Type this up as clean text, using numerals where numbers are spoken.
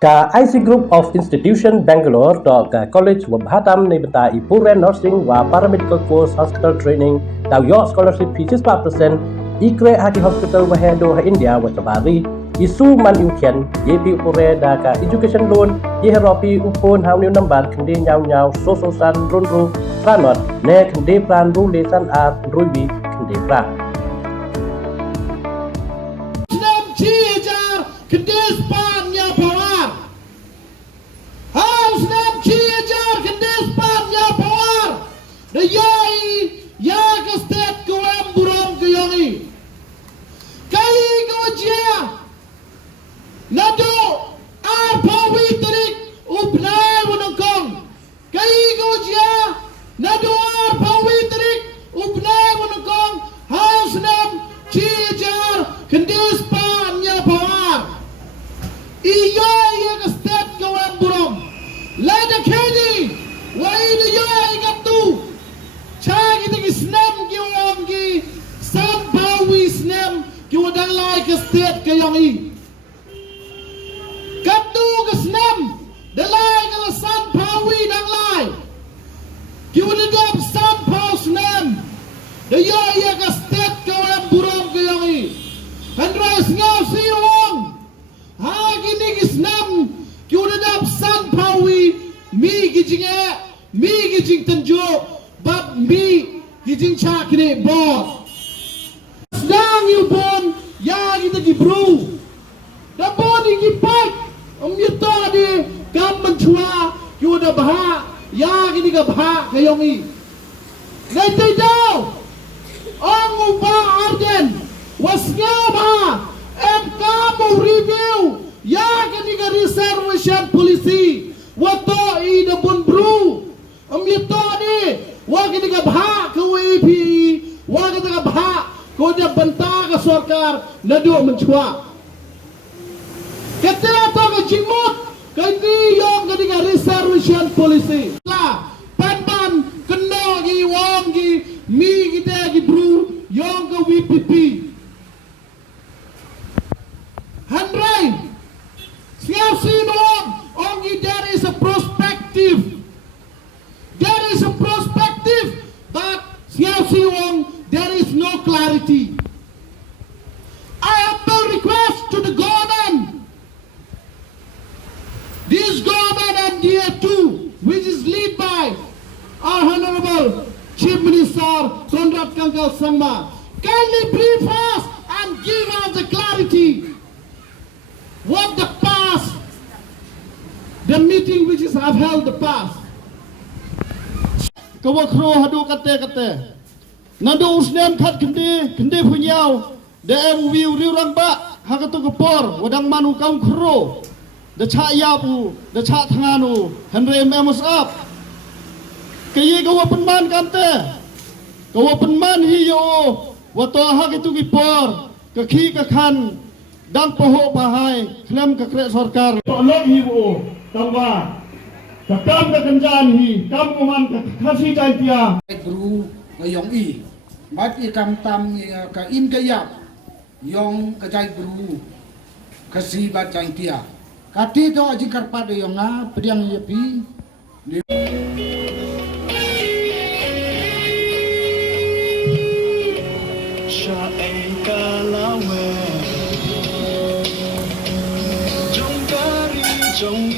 Cả IC Group of Institution Bangalore to cả College of Bhatamในบรรดาอีผู้เรียน Nursing ว่า Paramedical Course Hospital Training ดาวยอด Scholarship 40% อีเกรอาร์กิ Hospital ว่าแฮโดให้อินเดียว่าจะบารีอิสูมันอิวเขียนเยปีอุเรดาcả Education Loan เยเฮรอปีอุปนหาวนิวนัมบันคันเดียวยาวโซโซซันรุนรูพรานอดแน่คันเดียพรานรูเลซันอาร์รุยบีคันเดียพรานReservation Policy wato I the bun bru amyito ni wagi ni gabha ko AP wagi ni gabha ko dia banta ka sarkar nadu menchua ketia to ka jimut kandi yong ka diga Reservation Policy la panban kena gi wong gi mi kita gi bru yong ka VPP handrai siap sinon only there is a perspective. There is a perspective, but there is no clarity. I have a request to the government. This government and year 2, which is led by our Honorable Chief Minister Conrad Kankal Sangma, kindly brief us and give us the clarity. What the past, the meeting which is have held the past. Kawakro hadu kate nado usnem khat kende punyau de view riurangba hakatu kapor wadang manu kam khro de cha yapu de cha thanganu hanre memus up kayi kawapanman kante kawapanman hiyo wato hakitu kipor kakhi kakhan dang poho bahai klem kakre sarkar tolong hibu tangwa kakam kakanjan hi kam kuman kasi jaitia guru ngayong I mat I kam tam ka in kaya yong kajai guru kasi ba jaitia kati to aji karpa de yong na pediang yepi Jong